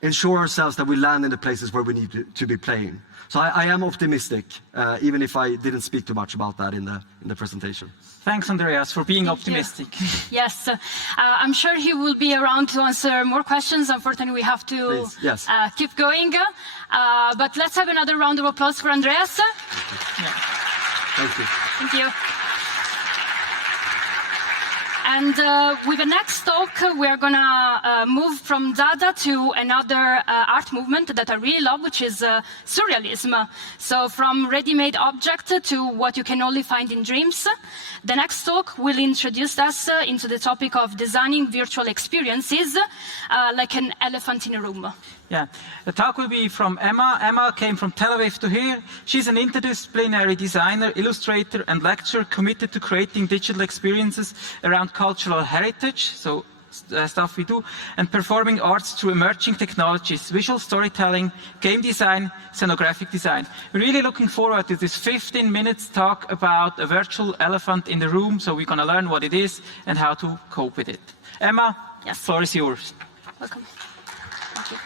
ensure ourselves that we land in the places where we need to be playing. So I am optimistic, even if I didn't speak too much about that in the presentation. Thanks, Andreas, for being optimistic. Yes, I'm sure he will be around to answer more questions. Unfortunately, we have to keep going. But let's have another round of applause for Andreas. Thank you. Thank you. And with the next talk, we're gonna move from Dada to another art movement that I really love, which is surrealism. So from ready-made object to what you can only find in dreams. The next talk will introduce us into the topic of designing virtual experiences like an elephant in a room. Yeah, the talk will be from Emma. Emma came from Tel Aviv to here. She's an interdisciplinary designer, illustrator, and lecturer committed to creating digital experiences around cultural heritage, so stuff we do, and performing arts through emerging technologies, visual storytelling, game design, scenographic design. We're really looking forward to this 15 minutes talk about a virtual elephant in the room, so we're going to learn what it is and how to cope with it. Emma, yes. The floor is yours. Welcome. Thank you.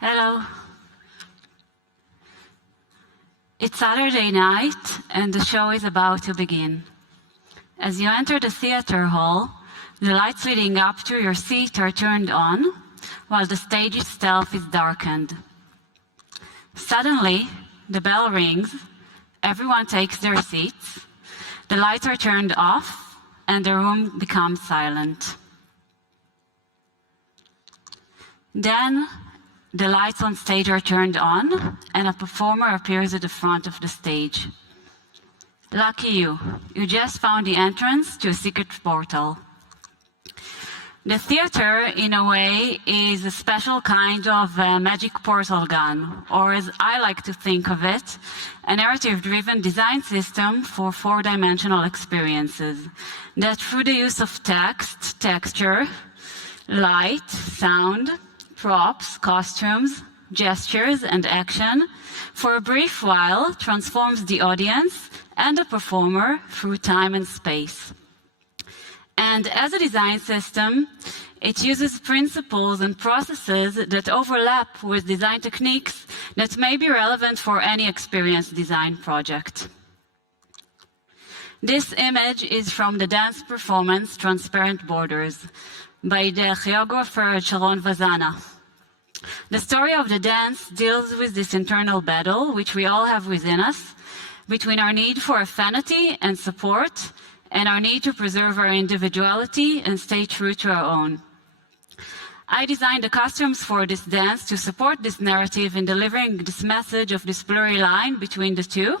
Hello. It's Saturday night and the show is about to begin. As you enter the theater hall, the lights leading up to your seat are turned on, while the stage itself is darkened. Suddenly, the bell rings, everyone takes their seats, the lights are turned off, and the room becomes silent. Then, the lights on stage are turned on, and a performer appears at the front of the stage. Lucky you, you just found the entrance to a secret portal. The theater, in a way, is a special kind of magic portal gun, or as I like to think of it, a narrative-driven design system for four-dimensional experiences that, through the use of text, texture, light, sound, props, costumes, gestures, and action, for a brief while transforms the audience and the performer through time and space. And as a design system, it uses principles and processes that overlap with design techniques that may be relevant for any experienced design project. This image is from the dance performance Transparent Borders by the choreographer Sharon Vazana. The story of the dance deals with this internal battle, which we all have within us, between our need for affinity and support and our need to preserve our individuality and stay true to our own. I designed the costumes for this dance to support this narrative in delivering this message of this blurry line between the two.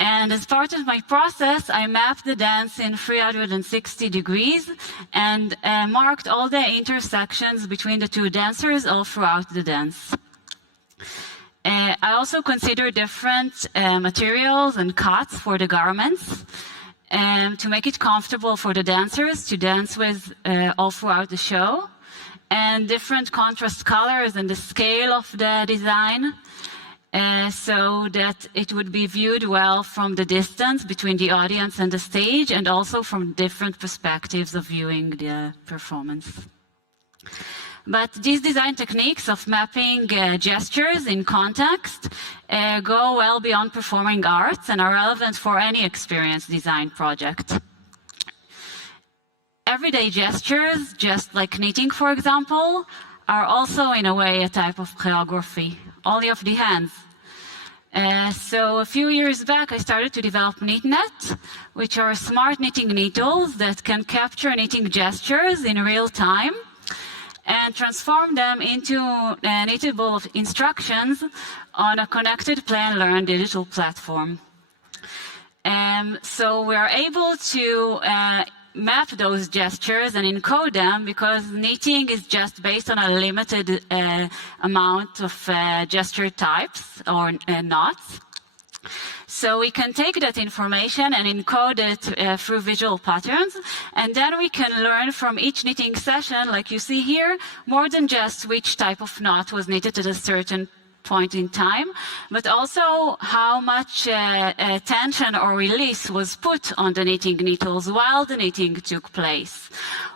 And as part of my process, I mapped the dance in 360 degrees and marked all the intersections between the two dancers all throughout the dance. I also considered different materials and cuts for the garments to make it comfortable for the dancers to dance with all throughout the show, and different contrast colors and the scale of the design, so that it would be viewed well from the distance between the audience and the stage, and also from different perspectives of viewing the performance. But these design techniques of mapping gestures in context go well beyond performing arts and are relevant for any experienced design project. Everyday gestures, just like knitting, for example, are also in a way a type of choreography, only of the hands. So a few years back, I started to develop KnitNet, which are smart knitting needles that can capture knitting gestures in real time and transform them into knittable instructions on a connected Play and Learn digital platform. So we are able to map those gestures and encode them, because knitting is just based on a limited amount of gesture types or knots. So we can take that information and encode it through visual patterns, and then we can learn from each knitting session, like you see here, more than just which type of knot was knitted at a certain point in time, but also how much tension or release was put on the knitting needles while the knitting took place,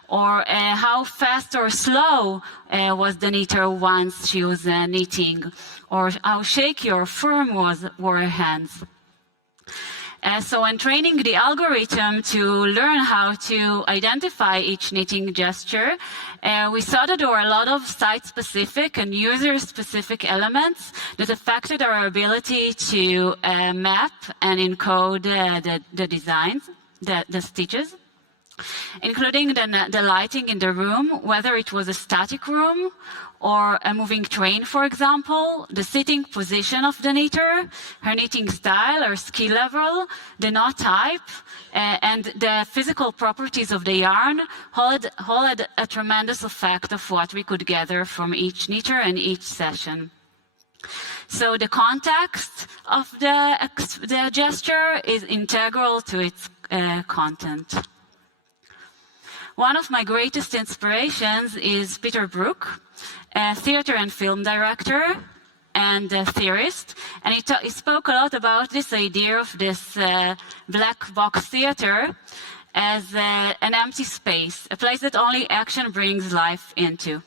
or how fast or slow was the knitter once she was knitting, or how shaky or firm were her hands. So when training the algorithm to learn how to identify each knitting gesture, we saw that there were a lot of site-specific and user-specific elements that affected our ability to map and encode the designs, the stitches, including the lighting in the room, whether it was a static room or a moving train, for example, the sitting position of the knitter, her knitting style or skill level, the knot type, and the physical properties of the yarn all had a tremendous effect of what we could gather from each knitter and each session. So the context of the gesture is integral to its content. One of my greatest inspirations is Peter Brook, a theater and film director and a theorist, and he spoke a lot about this idea of this black box theater as an empty space, a place that only action brings life into.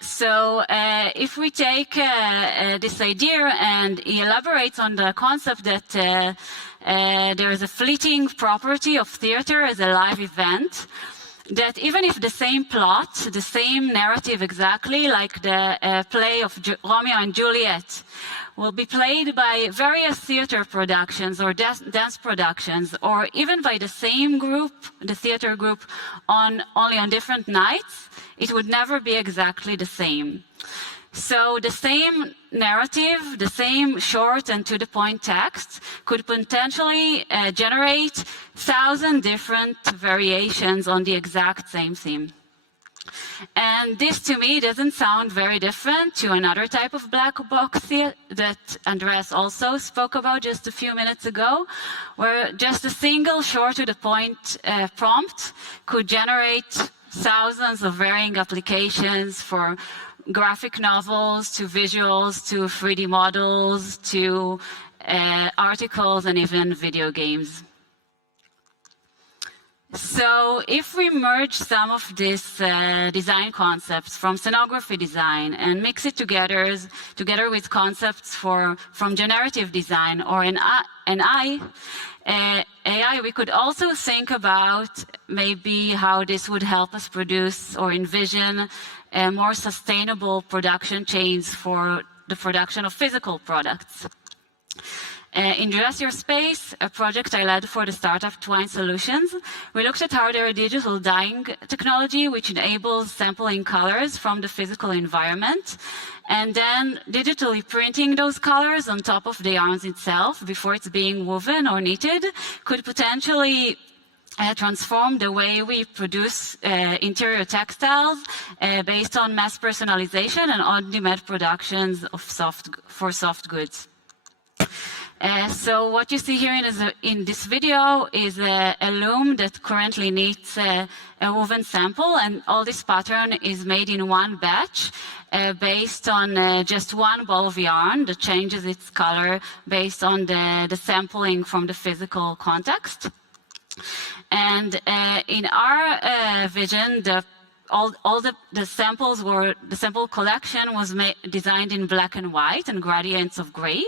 So if we take this idea, and he elaborates on the concept that there is a fleeting property of theater as a live event, that even if the same plot, the same narrative exactly, like the play of Romeo and Juliet, will be played by various theater productions or dance productions, or even by the same group, the theater group, only on different nights, it would never be exactly the same. So the same narrative, the same short and to-the-point text could potentially generate 1,000 different variations on the exact same theme. And this, to me, doesn't sound very different to another type of black box theater that Andreas also spoke about just a few minutes ago, where just a single short-to-the-point prompt could generate thousands of varying applications, for graphic novels, to visuals, to 3D models, to articles, and even video games. So if we merge some of these design concepts from scenography design and mix it together with concepts from generative design or AI, we could also think about maybe how this would help us produce or envision more sustainable production chains for the production of physical products. In Dress Your Space, a project I led for the startup Twine Solutions, we looked at how their digital dyeing technology, which enables sampling colors from the physical environment, and then digitally printing those colors on top of the yarns itself before it's being woven or knitted, could potentially transform the way we produce interior textiles based on mass personalization and on-demand productions of for soft goods. So what you see here in this video is a loom that currently knits a woven sample, and all this pattern is made in one batch based on just one ball of yarn that changes its color based on the sampling from the physical context. And in our vision, the sample collection was designed in black and white and gradients of gray.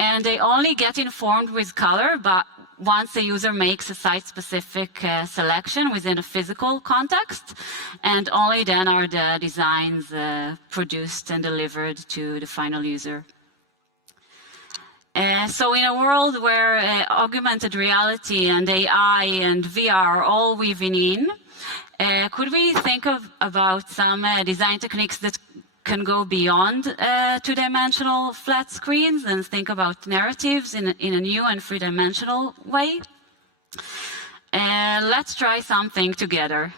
And they only get informed with color, but once the user makes a site-specific selection within a physical context, and only then are the designs produced and delivered to the final user. So in a world where augmented reality and AI and VR are all weaving in, could we think about some design techniques that can go beyond two-dimensional flat screens and think about narratives in a new and three-dimensional way? Let's try something together.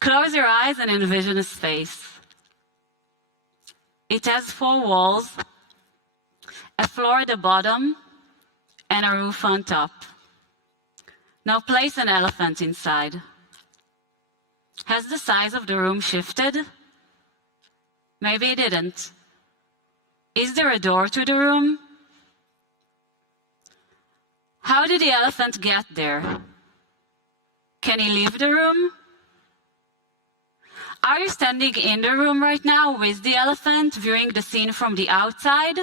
Close your eyes and envision a space. It has 4 walls, a floor at the bottom, and a roof on top. Now place an elephant inside. Has the size of the room shifted? Maybe it didn't. Is there a door to the room? How did the elephant get there? Can he leave the room? are you standing in the room right now with the elephant, viewing the scene from the outside,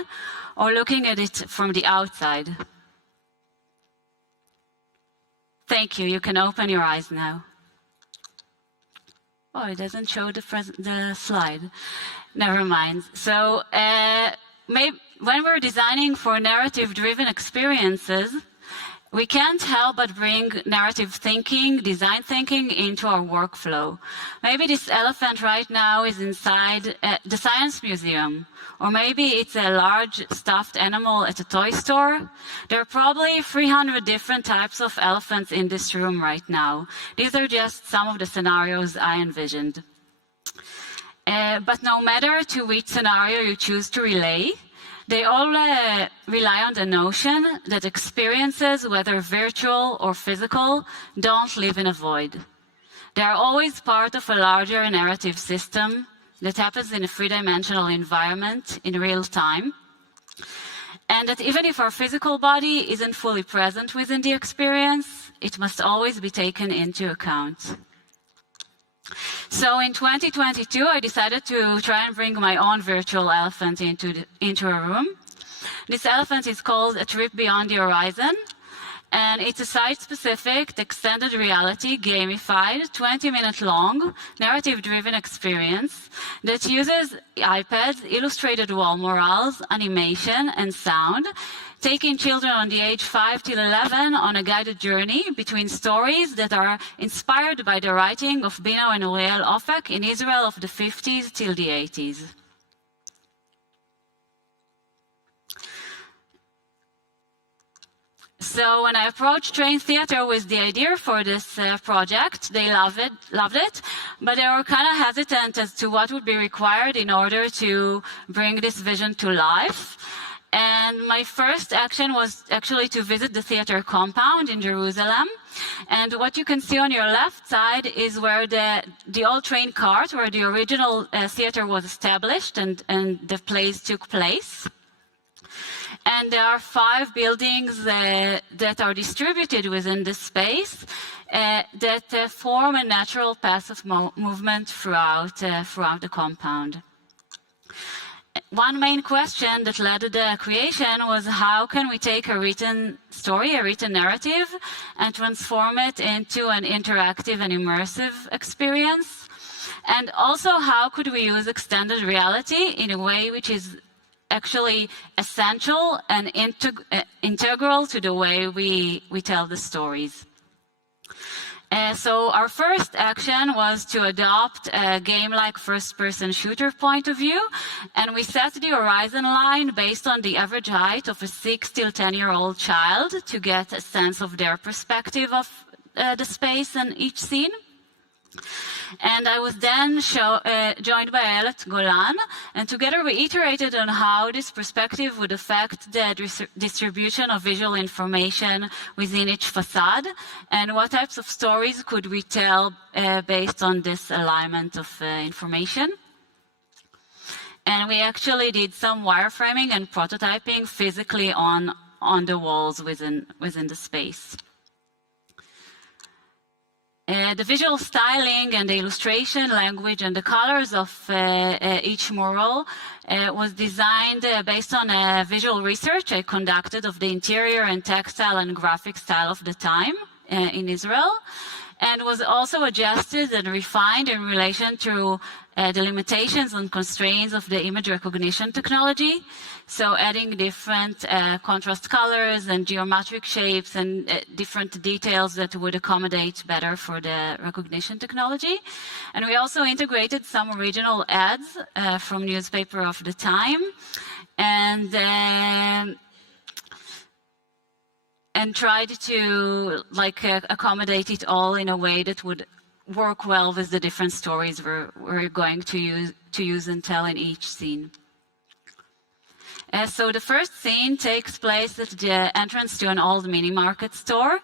or looking at it from the outside? Thank you. You can open your eyes now. Oh, it doesn't show the slide. Never mind. So when we're designing for narrative-driven experiences, we can't help but bring narrative thinking, design thinking into our workflow. Maybe this elephant right now is inside the science museum, or maybe it's a large stuffed animal at a toy store. There are probably 300 different types of elephants in this room right now. These are just some of the scenarios I envisioned. But no matter to which scenario you choose to relay, they all rely on the notion that experiences, whether virtual or physical, don't live in a void. They are always part of a larger narrative system that happens in a three-dimensional environment in real time. And that even if our physical body isn't fully present within the experience, it must always be taken into account. So in 2022, I decided to try and bring my own virtual elephant into a room. This elephant is called A Trip Beyond the Horizon, and it's a site-specific, extended reality, gamified, 20-minute-long, narrative-driven experience that uses iPads, illustrated wall murals, animation, and sound, taking children on the age 5 till 11 on a guided journey between stories that are inspired by the writing of Bino and Uriel Ofek in Israel of the 50s till the 80s. So when I approached Train Theatre with the idea for this project, they loved it, but they were kind of hesitant as to what would be required in order to bring this vision to life. And my first action was actually to visit the theater compound in Jerusalem. And what you can see on your left side is where the old train cart, where the original theater was established and the plays took place. And there are 5 buildings that are distributed within this space that form a natural path of movement throughout the compound. One main question that led to the creation was how can we take a written story, a written narrative, and transform it into an interactive and immersive experience? And also how could we use extended reality in a way which is actually essential and integral to the way we tell the stories? So our first action was to adopt a game-like first-person shooter point of view, and we set the horizon line based on the average height of a 6 till 10-year-old child to get a sense of their perspective of the space and each scene. And I was then joined by Ayelet Golan, and together we iterated on how this perspective would affect the distribution of visual information within each facade, and what types of stories could we tell based on this alignment of information. And we actually did some wireframing and prototyping physically on the walls within the space. The visual styling and the illustration language and the colors of each mural was designed based on visual research I conducted of the interior and textile and graphic style of the time in Israel, and was also adjusted and refined in relation to the limitations and constraints of the image recognition technology. So adding different contrast colors and geometric shapes and different details that would accommodate better for the recognition technology. And we also integrated some original ads from newspaper of the time, and tried to accommodate it all in a way that would work well with the different stories we're going to use and tell in each scene. So the first scene takes place at the entrance to an old mini-market store.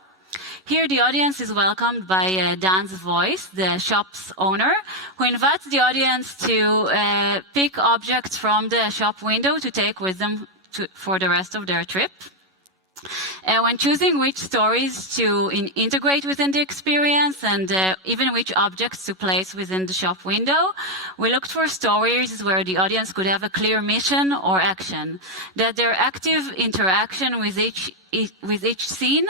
Here the audience is welcomed by Dan's voice, the shop's owner, who invites the audience to pick objects from the shop window to take with them for the rest of their trip. When choosing which stories to integrate within the experience and even which objects to place within the shop window, we looked for stories where the audience could have a clear mission or action, that their active interaction with each scene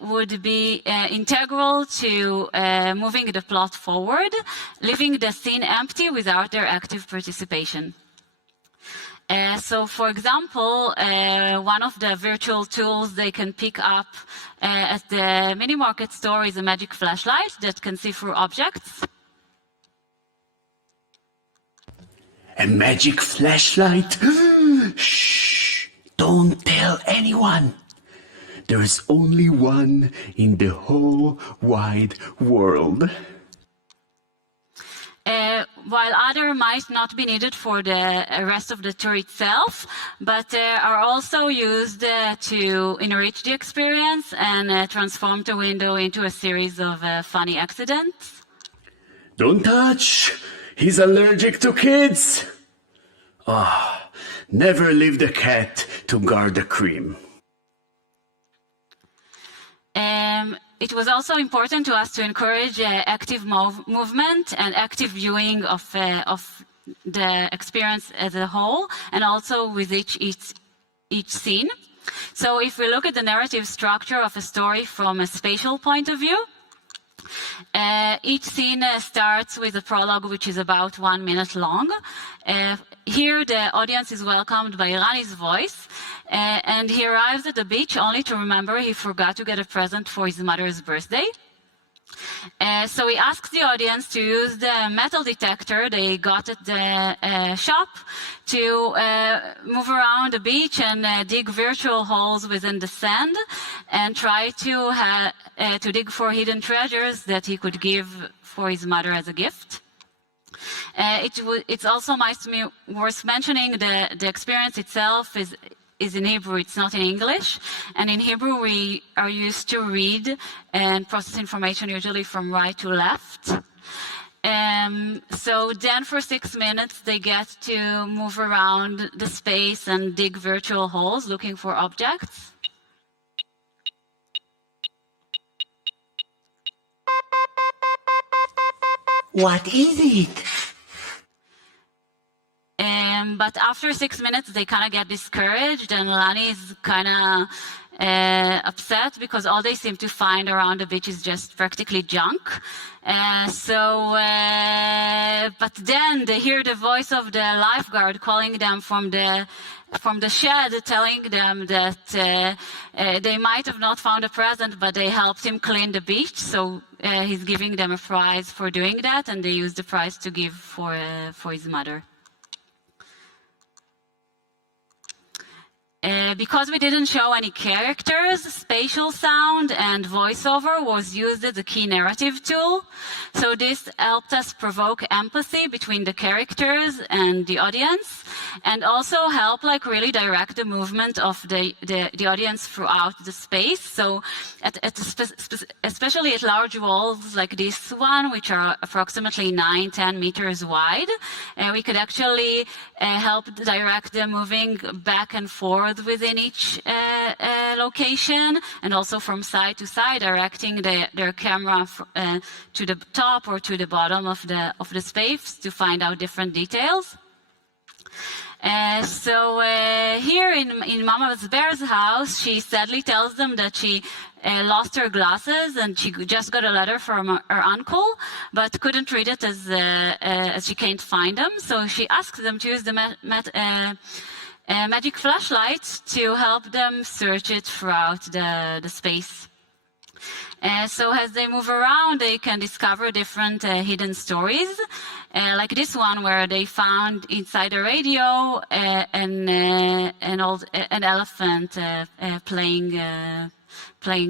would be integral to moving the plot forward, leaving the scene empty without their active participation. So, for example, one of the virtual tools they can pick up at the mini market store is a magic flashlight that can see through objects. A magic flashlight? Shh! Don't tell anyone. There is only one in the whole wide world. While other might not be needed for the rest of the tour itself, but are also used to enrich the experience and transform the window into a series of funny accidents. Don't touch! He's allergic to kids! Never leave the cat to guard the cream. It was also important to us to encourage active movement and active viewing of the experience as a whole, and also with each scene. So if we look at the narrative structure of a story from a spatial point of view, each scene starts with a prologue which is about 1 minute long. Here the audience is welcomed by Rani's voice, and he arrives at the beach only to remember he forgot to get a present for his mother's birthday. So he asks the audience to use the metal detector they got at the shop to move around the beach and dig virtual holes within the sand and try to dig for hidden treasures that he could give for his mother as a gift. It's also worth mentioning the experience itself is in Hebrew, it's not in English. And in Hebrew, we are used to read and process information usually from right to left. So then for 6 minutes, they get to move around the space and dig virtual holes looking for objects. What is it? But after 6 minutes, they kind of get discouraged, and Lani is kind of upset because all they seem to find around the beach is just practically junk. But then they hear the voice of the lifeguard calling them from the shed, telling them that they might have not found a present, but they helped him clean the beach. So he's giving them a prize for doing that, and they use the prize to give for his mother. Because we didn't show any characters, spatial sound and voiceover was used as a key narrative tool. So this helped us provoke empathy between the characters and the audience, and also help really direct the movement of the audience throughout the space. So especially at large walls like this one, which are approximately 9-10 meters wide, we could actually help direct the moving back and forth within each location, and also from side to side, directing their camera to the top or to the bottom of the space to find out different details. So here in Mama's Bear's house, she sadly tells them that she lost her glasses and she just got a letter from her uncle, but couldn't read it as she can't find them. So she asks them to use the magic flashlight to help them search it throughout the space. So as they move around, they can discover different hidden stories, like this one where they found inside the radio an elephant playing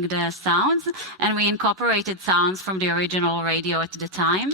the sounds, and we incorporated sounds from the original radio at the time.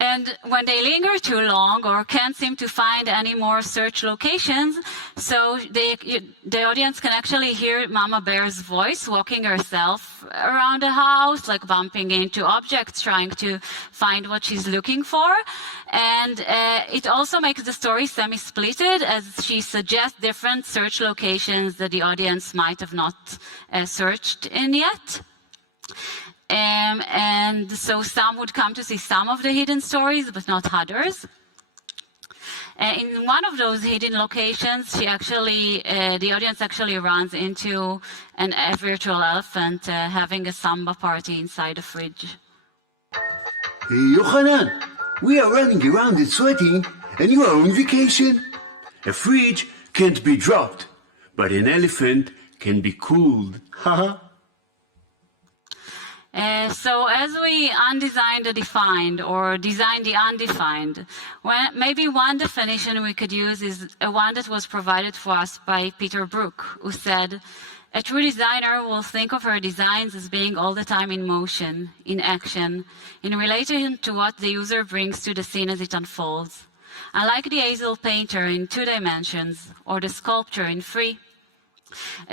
And And when they linger too long or can't seem to find any more search locations, so the audience can actually hear Mama Bear's voice walking herself around the house, like bumping into objects, trying to find what she's looking for. And it also makes the story semi-splitted, as she suggests different search locations that the audience might have not searched in yet. And so some would come to see some of the hidden stories, but not others. In one of those hidden locations, the audience actually runs into a virtual elephant having a samba party inside a fridge. Hey, Yohanan, we are running around and sweating, and you are on vacation. A fridge can't be dropped, but an elephant can be cooled. Haha. So as we undesign the defined or design the undefined, maybe one definition we could use is one that was provided for us by Peter Brook, who said, "A true designer will think of her designs as being all the time in motion, in action, in relation to what the user brings to the scene as it unfolds. Unlike the easel painter in 2 dimensions or the sculptor in 3,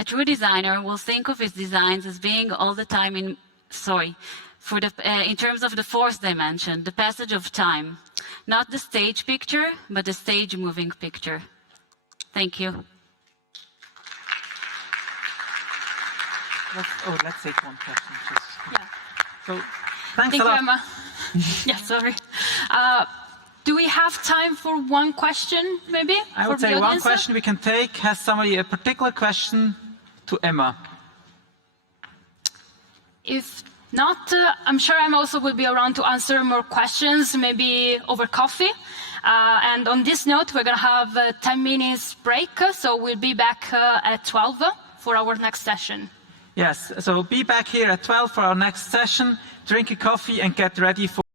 a true designer will think of his designs as being all the time in terms of the 4th dimension, the passage of time, not the stage picture, but the stage moving picture." Thank you. Let's take one question. Yeah. So, thanks Thank a you, lot. Emma. Yeah, sorry. Do we have time for one question, maybe? I would say one question we can take. Has somebody a particular question to Emma? If not, I'm sure Emma also will be around to answer more questions, maybe over coffee. And on this note, we're going to have a 10 minutes break, so we'll be back at 12 for our next session. Yes, so be back here at 12 for our next session, drink a coffee and get ready for